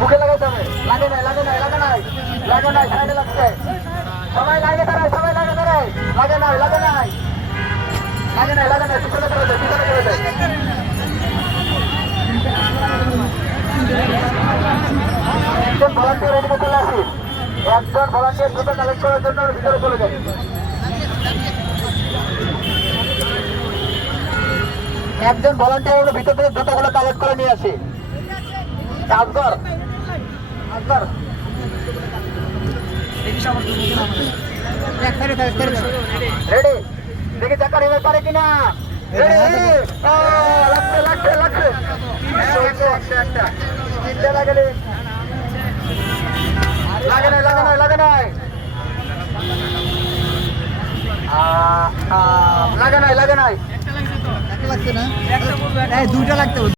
মুখে লাগাইতে হবে। লাগে নাই লাগে নাই লাগে নাই লাগে নাই, সাইডে লাগছে। সবাই লাগে দাঁড়ায়, সবাই লাগে দাঁড়ায়। লাগে নাই লাগে নাই লাগে নাই লাগে নাই, পিছনে করে দেয়, পিছনে করে দেয়। একজন ভলান্টিয়ার এদিকে চলে আসি, একজন ভলান্টিয়ার জুতো কালেক্ট করার জন্য ভিতরে চলে যায়। একজন ভলান্টিয়ার ভিতর থেকে জুতোগুলো কালেক্ট করে নিয়ে আসি। আসগর আসগর রেডি, দেখি দেখা নিতে পারে কিনা। লাগছে লাগছে লাগছে, একটা তিনটে লাগেনি, লাগে নাই লাগে নাই লাগে নাই লাগে নাই লাগে নাই, লাগছে না, দুইটা লাগতে